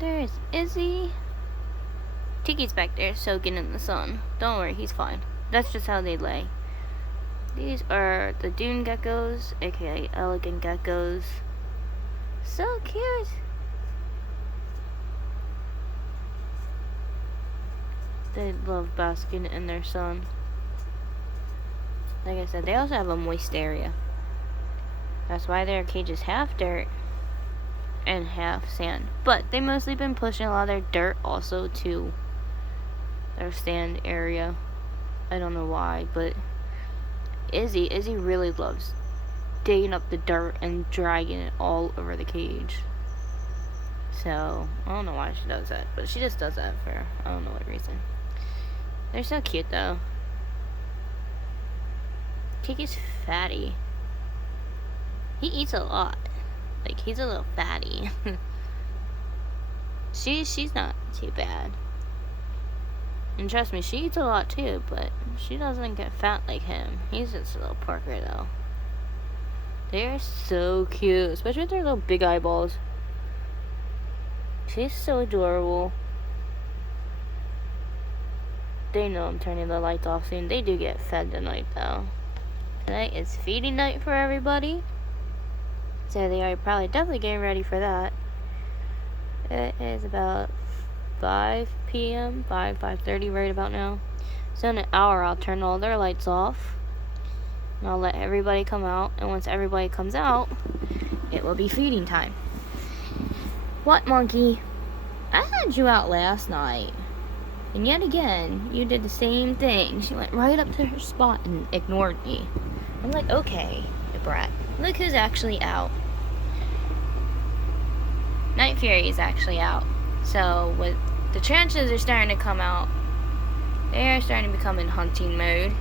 There's Izzy. Tiki's back there soaking in the sun. Don't worry, he's fine. That's just how they lay. These are the dune geckos, aka elegant geckos. So cute. They love basking in their sun. Like I said, they also have a moist area. That's why their cage is half dirt and half sand. But they've mostly been pushing a lot of their dirt also to their sand area. I don't know why, but Izzy really loves digging up the dirt and dragging it all over the cage. So, I don't know why she does that, but she just does that for I don't know what reason. They're so cute though. Kiki's fatty. He eats a lot. Like, he's a little fatty. She's not too bad. And trust me, she eats a lot too, but she doesn't get fat like him. He's just a little porker though. They're so cute, especially with their little big eyeballs. She's so adorable. They know I'm turning the lights off soon. They do get fed tonight though. Tonight is feeding night for everybody. So they are probably definitely getting ready for that. It is about 5 p.m. 5:30 right about now. So in an hour I'll turn all their lights off. And I'll let everybody come out. And once everybody comes out, it will be feeding time. What, monkey? I had you out last night. And yet again, you did the same thing. She went right up to her spot and ignored me. I'm like, okay, you brat. Look who's actually out. Night Fury is actually out. So, with the tarantulas are starting to come out, they are starting to become in hunting mode.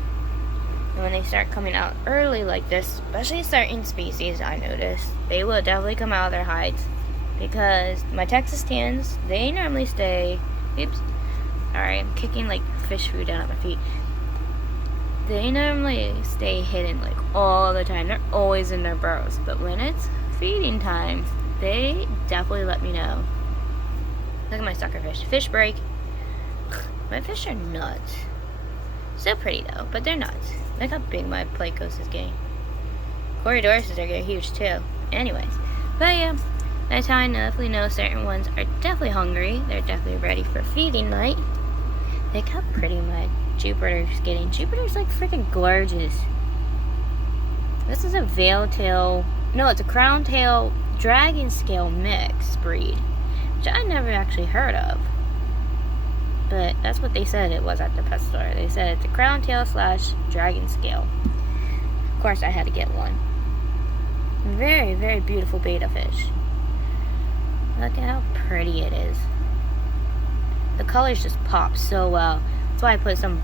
And when they start coming out early like this, especially certain species, I noticed, they will definitely come out of their hides. Because my Texas tans, they normally stay... Oops. Alright, I'm kicking like fish food down at my feet. They normally stay hidden like all the time. They're always in their burrows. But when it's feeding time, they definitely let me know. Look at my sucker fish. Fish break. My fish are nuts. So pretty though, but they're nuts. Look how big my Plecos is getting. Corydorus are getting huge too. Anyways, but yeah, that's how I definitely know certain ones are definitely hungry. They're definitely ready for feeding night. Look how pretty my Jupiter's getting. Jupiter's like freaking gorgeous. This is a veil tail. No, it's a crown tail dragon scale mix breed, which I never actually heard of. But that's what they said it was at the pet store. They said it's a crown tail / dragon scale. Of course, I had to get one. Very, very beautiful betta fish. Look at how pretty it is. The colors just pop so well. That's why I put some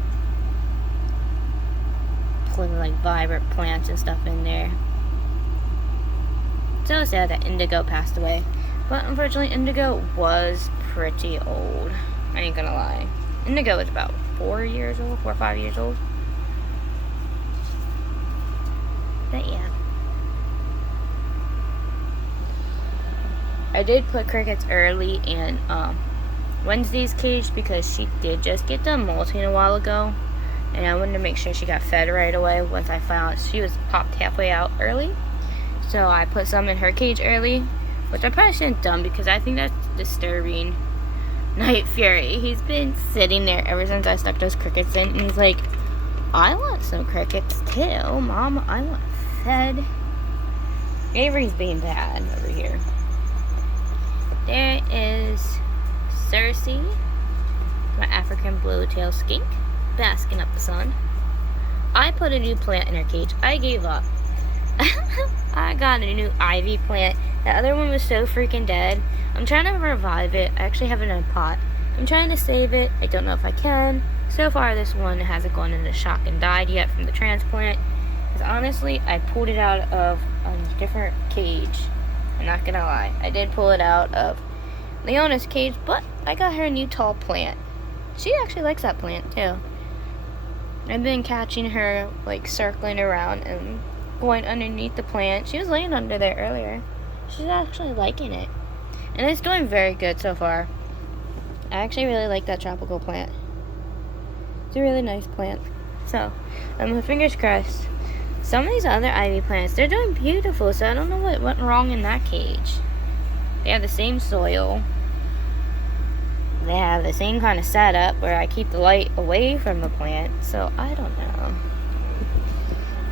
like vibrant plants and stuff in there. So sad that Indigo passed away. But unfortunately, Indigo was pretty old. I ain't gonna lie. Indigo was about 4 or 5 years old. But yeah. I did put crickets early in Wednesday's cage because she did just get done molting a while ago. And I wanted to make sure she got fed right away once I found she was popped halfway out early. So I put some in her cage early, which I probably shouldn't have done because I think that's disturbing. Night Fury, he's been sitting there ever since I stuck those crickets in, and he's like, I want some crickets too, Mom. I want fed. Avery's being bad over here. There is Cersei, my African blue-tailed skink, basking up the sun. I put a new plant in her cage. I gave up. I got a new ivy plant. The other one was so freaking dead. I'm trying to revive it. I actually have it in a pot. I'm trying to save it. I don't know if I can. So far, this one hasn't gone into shock and died yet from the transplant. Because honestly, I pulled it out of a different cage. I'm not gonna lie. I did pull it out of Leona's cage, but I got her a new tall plant. She actually likes that plant, too. I've been catching her, like, circling around and going underneath the plant. She was laying under there earlier. She's actually liking it. And it's doing very good so far. I actually really like that tropical plant. It's a really nice plant. So, my fingers crossed. Some of these other ivy plants, they're doing beautiful, so I don't know what went wrong in that cage. They have the same soil. They have the same kind of setup where I keep the light away from the plant, so I don't know.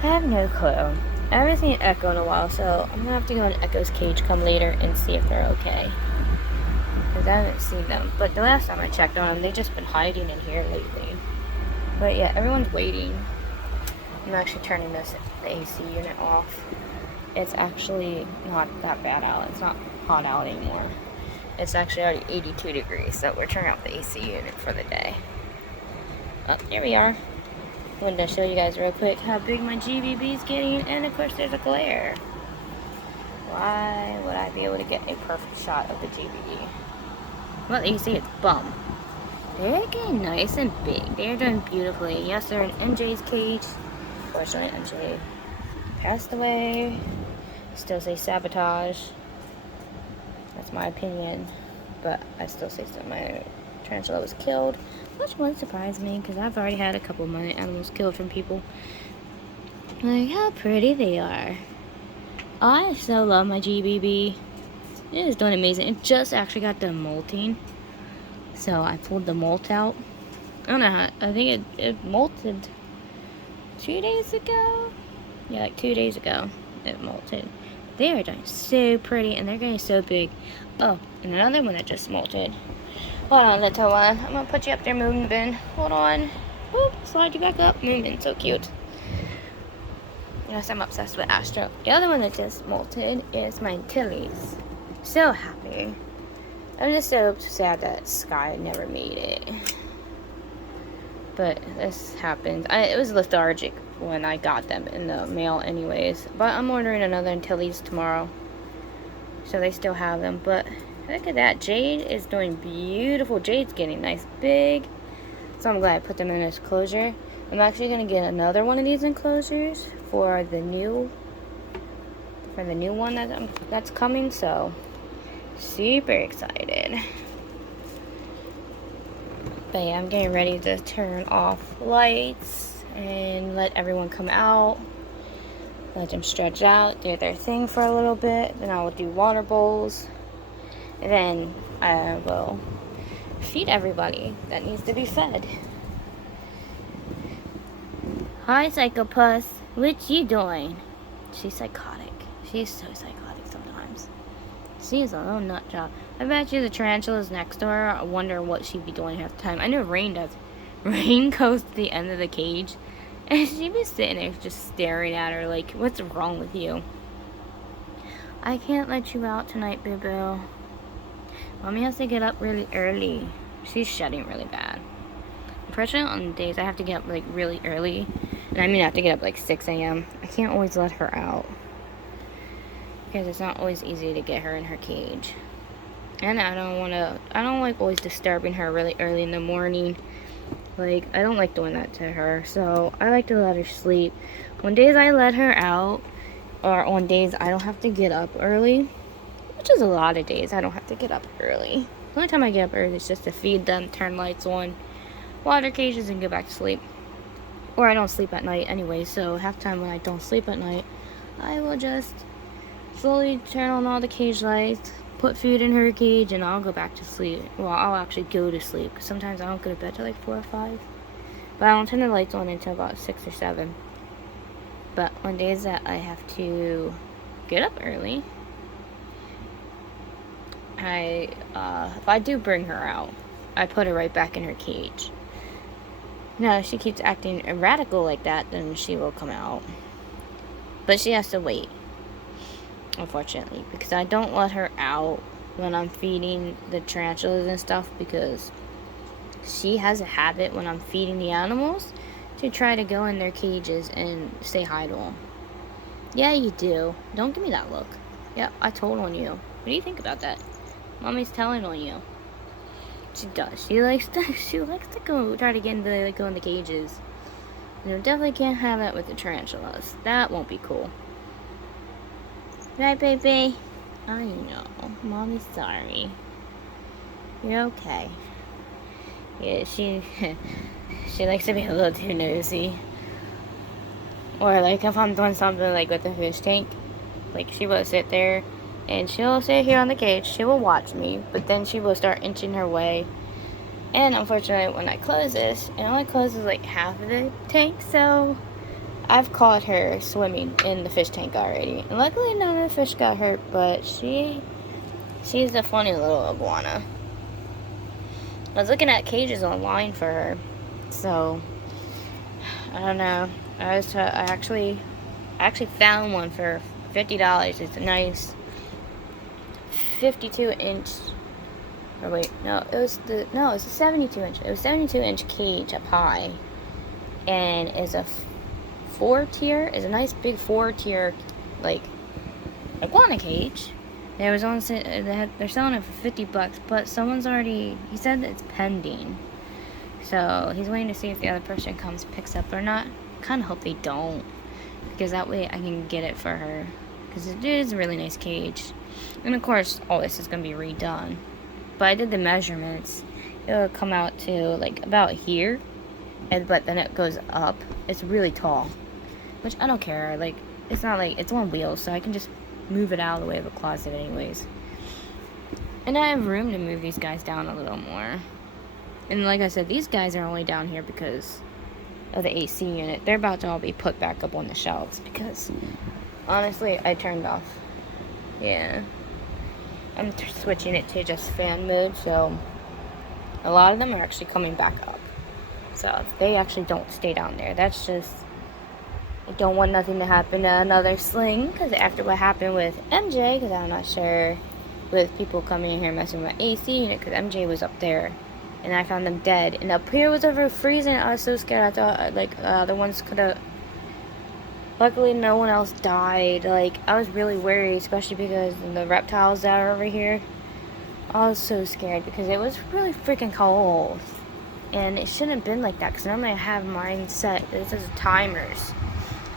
I have no clue. I haven't seen Echo in a while, so I'm gonna have to go in Echo's cage come later and see if they're okay. Because I haven't seen them. But the last time I checked on them, they've just been hiding in here lately. But yeah, everyone's waiting. I'm actually turning the AC unit off. It's actually not that bad out. It's not hot out anymore. It's actually already 82 degrees, so we're turning off the AC unit for the day. Oh, here we are. I wanted to show you guys real quick how big my GBB is getting, and of course there's a glare. Why would I be able to get a perfect shot of the GBB? Well, you see it's bum. They're getting nice and big. They're doing beautifully. Yes, they're in MJ's cage. Unfortunately, MJ passed away. Still say sabotage. That's my opinion. But I still say so. My tarantula was killed. Which wouldn't surprise me because I've already had a couple of my animals killed from people. Like how pretty they are. I so love my GBB. It is doing amazing. It just actually got done molting. So I pulled the molt out. I don't know how, I think it molted 2 days ago. Yeah, like 2 days ago it molted. They are doing so pretty and they're getting so big. Oh, and another one that just molted. Hold on, little one. I'm gonna put you up there, Moonbin. Hold on. Whoop, slide you back up. Moonbin, so cute. Yes, I'm obsessed with Astro. The other one that just molted is my Antilles. So happy. I'm just so sad that Sky never made it. But this happened. It was lethargic when I got them in the mail anyways. But I'm ordering another Antilles tomorrow. So they still have them. But look at that. Jade is doing beautiful. Jade's getting nice big. So I'm glad I put them in this enclosure. I'm actually going to get another one of these enclosures for the new one that's coming. So super excited. But yeah, I'm getting ready to turn off lights and let everyone come out. Let them stretch out, do their thing for a little bit. Then I will do water bowls. And then I will feed everybody that needs to be fed. Hi, Psychopus. What you doing? She's psychotic. She's so psychotic sometimes. She is a little nut job. I bet you the tarantula's next door. I wonder what she'd be doing half the time. I know Rain does. Rain goes to the end of the cage, and she'd be sitting there just staring at her like, what's wrong with you? I can't let you out tonight, boo-boo. Mommy has to get up really early. She's shedding really bad. Unfortunately, on days I have to get up like really early, and I mean I have to get up like 6 a.m. I can't always let her out because it's not always easy to get her in her cage. And I don't like always disturbing her really early in the morning. Like, I don't like doing that to her. So, I like to let her sleep. On days I let her out, or on days I don't have to get up early, which is a lot of days I don't have to get up early. The only time I get up early is just to feed them, turn lights on, water cages, and go back to sleep. Or I don't sleep at night anyway, so half the time when I don't sleep at night, I will just slowly turn on all the cage lights, put food in her cage, and I'll go back to sleep. Well, I'll actually go to sleep. Sometimes I don't go to bed till like 4 or 5. But I don't turn the lights on until about 6 or 7. But on days that I have to get up early, if I do bring her out, I put her right back in her cage. Now, if she keeps acting radical like that, then she will come out. But she has to wait, unfortunately, because I don't let her out when I'm feeding the tarantulas and stuff, because she has a habit when I'm feeding the animals to try to go in their cages and say hi to them. Yeah, you do. Don't give me that look. Yep, I told on you. What do you think about that? Mommy's telling on you. She does. She likes to go try to get into go in the cages. You definitely can't have that with the tarantulas. That won't be cool. Right, baby? I know. Mommy's sorry. You're okay. Yeah, she likes to be a little too nosy. Or like if I'm doing something like with the fish tank, like she will sit there and she'll sit here on the cage, she will watch me, but then she will start inching her way. And unfortunately when I close this, it only closes like half of the tank, so I've caught her swimming in the fish tank already. And luckily none of the fish got hurt, but she's a funny little iguana. I was looking at cages online for her, so I don't know. I actually found one for $50. It's a nice 52-inch. Or wait, no, it was a 72-inch. It was 72-inch cage up high, and it's a 4-tier. It's a nice big 4-tier like iguana cage. They're selling it for $50, but someone's already. He said that it's pending, so he's waiting to see if the other person comes picks up or not. Kind of hope they don't, because that way I can get it for her, because it is a really nice cage. And of course all this is going to be redone, but I did the measurements. It will come out to like about here, but then it goes up. It's really tall, which I don't care. Like, it's not like it's on wheels, so I can just move it out of the way of the closet anyways. And I have room to move these guys down a little more. And like I said, these guys are only down here because of the AC unit. They're about to all be put back up on the shelves because honestly I turned off. Yeah, I'm switching it to just fan mode, so a lot of them are actually coming back up, so they actually don't stay down there. That's just, I don't want nothing to happen to another sling, because after what happened with MJ, because I'm not sure with people coming in here messing with my AC unit, because MJ was up there and I found them dead, and up here was over freezing. I was so scared. I thought like the ones could have. Luckily no one else died. Like, I was really worried, especially because of the reptiles that are over here. I was so scared because it was really freaking cold, and it shouldn't have been like that, because normally I have mine set. This is timers,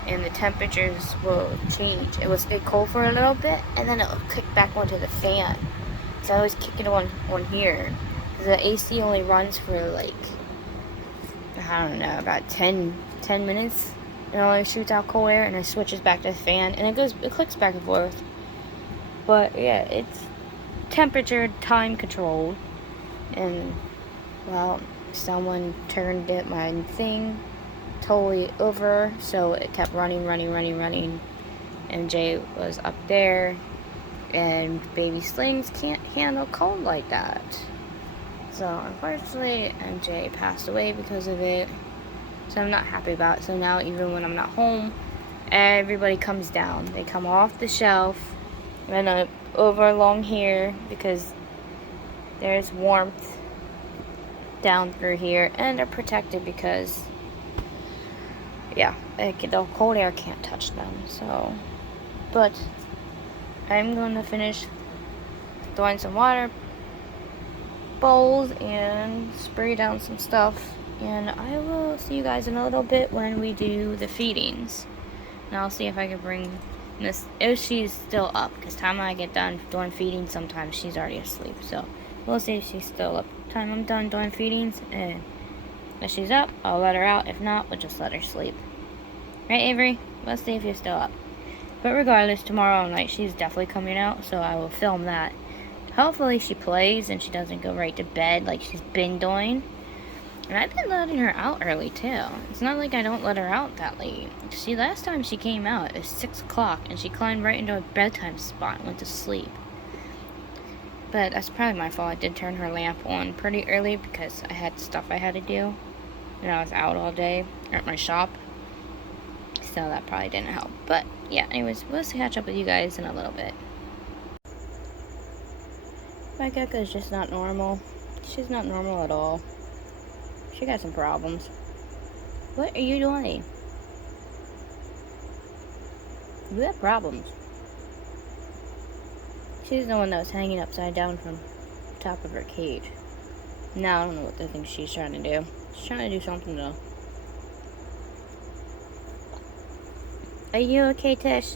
and the temperatures will change. It will stay cold for a little bit, and then it will kick back onto the fan. So I always kick it on here. The AC only runs for like, I don't know, about 10 minutes. It only shoots out cold air and it switches back to the fan, and it clicks back and forth. But yeah, it's temperature time controlled, and well, someone turned my thing totally over, so it kept running. MJ was up there, and baby slings can't handle cold like that. So unfortunately MJ passed away because of it, so I'm not happy about it. So now even when I'm not home, everybody comes down. They come off the shelf and up over along here, because there's warmth down through here, and they're protected because yeah, the cold air can't touch them. So, but I'm going to finish throwing some water bowls and spray down some stuff, and I will see you guys in a little bit when we do the feedings. And I'll see if I can bring this, if she's still up, because time I get done doing feedings, sometimes she's already asleep, so we'll see if she's still up. Time I'm done doing feedings, and if she's up, I'll let her out. If not, we'll just let her sleep. Right, Avery? Let's see if you're still up. But regardless, tomorrow night she's definitely coming out, so I will film that. Hopefully she plays and she doesn't go right to bed like she's been doing. And I've been letting her out early too. It's not like I don't let her out that late. See, last time she came out, it was 6 o'clock, and she climbed right into a bedtime spot and went to sleep. But that's probably my fault. I did turn her lamp on pretty early because I had stuff I had to do, and I was out all day at my shop, so that probably didn't help. But yeah, anyways, we'll catch up with you guys in a little bit. My gecko is just not normal. She's not normal at all. She got some problems. What are you doing? You have problems. She's the one that was hanging upside down from the top of her cage. Now I don't know what they think she's trying to do. She's trying to do something though. Are you okay, Tish?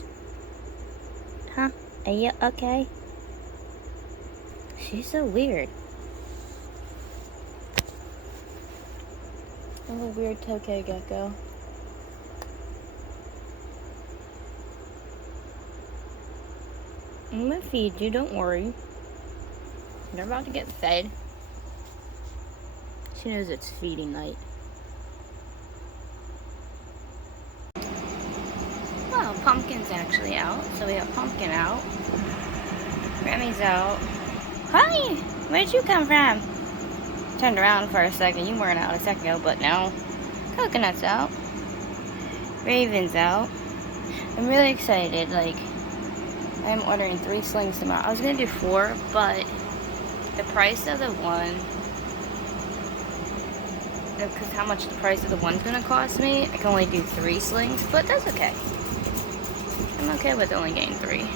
Huh? Are you okay? She's so weird. A little weird tokay gecko. I'm gonna feed you, don't worry. They're about to get fed. She knows it's feeding night. Well, Pumpkin's actually out. So we have Pumpkin out. Remy's out. Hi! Where'd you come from? Turned around for a second. You weren't out a second ago, but now Coconut's out. Raven's out. I'm really excited. Like, I'm ordering 3 slings tomorrow. I was gonna do 4, but the price of the one, because how much the price of the one's gonna cost me, I can only do 3 slings, but that's okay. I'm okay with only getting 3.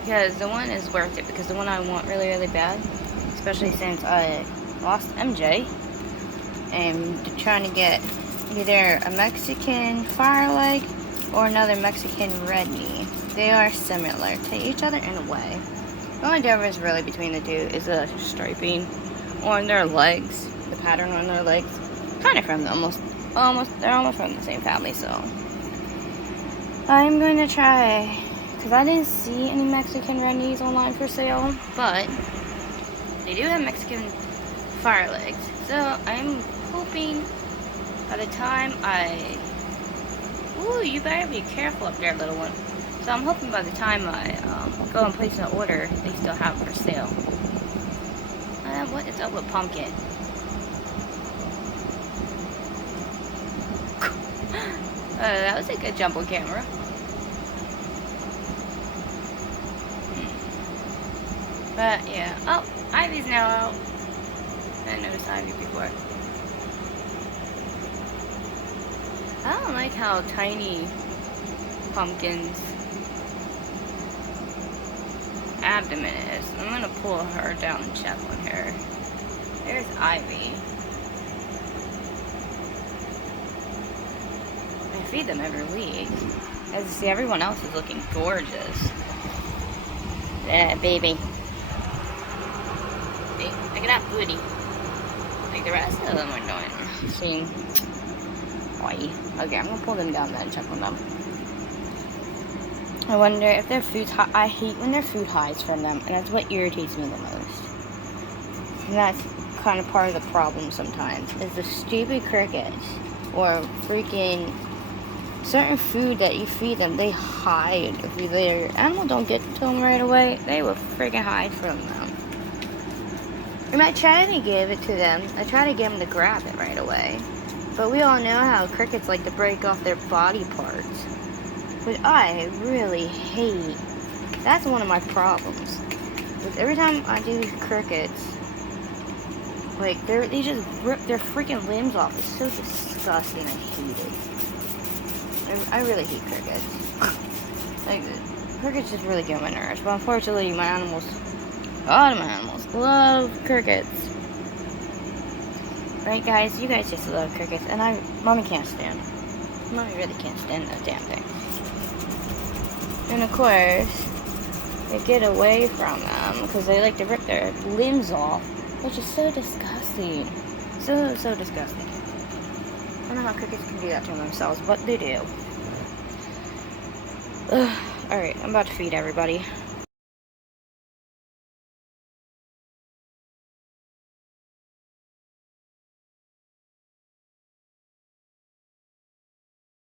Because the one is worth it, because the one I want really, really bad, especially since I lost MJ, and trying to get either a Mexican Fireleg or another Mexican Red Knee. They are similar to each other in a way. The only difference really between the two is the striping on their legs, the pattern on their legs. Kind of from the they're almost from the same family, so I'm going to try, because I didn't see any Mexican Red Knees online for sale, but they do have Mexican Firelegs. So I'm hoping by the time ooh, you better be careful up there, little one. So I'm hoping by the time I go and place an order, they still have it for sale. What is up with Pumpkin? That was a good jump on camera. But yeah. Oh, Ivy's now out. I didn't notice Ivy before. I don't like how tiny Pumpkin's abdomen is. I'm gonna pull her down and check on her. There's Ivy. I feed them every week. As you see, everyone else is looking gorgeous. Yeah, baby. Hey, look at that booty. Like the rest of them are doing. See? Okay, I'm gonna pull them down then and check on them. I wonder if their food's hot. I hate when their food hides from them, and that's what irritates me the most. And that's kind of part of the problem sometimes, is the stupid crickets or freaking certain food that you feed them, they hide. If their animal don't get to them right away, they will freaking hide from them. And I try to give it to them. I try to get them to grab it right away. But we all know how crickets like to break off their body parts. Which I really hate. That's one of my problems. Because every time I do crickets, like, they just rip their freaking limbs off. It's so disgusting. I hate it. I really hate crickets. Like, crickets just really get on my nerves. But unfortunately, a lot of my animals love crickets. Right, guys? You guys just love crickets. And Mommy can't stand them. Mommy really can't stand that damn thing. And of course, they get away from them because they like to rip their limbs off, which is so disgusting. So disgusting. I don't know how crickets can do that to themselves, but they do. Alright, I'm about to feed everybody.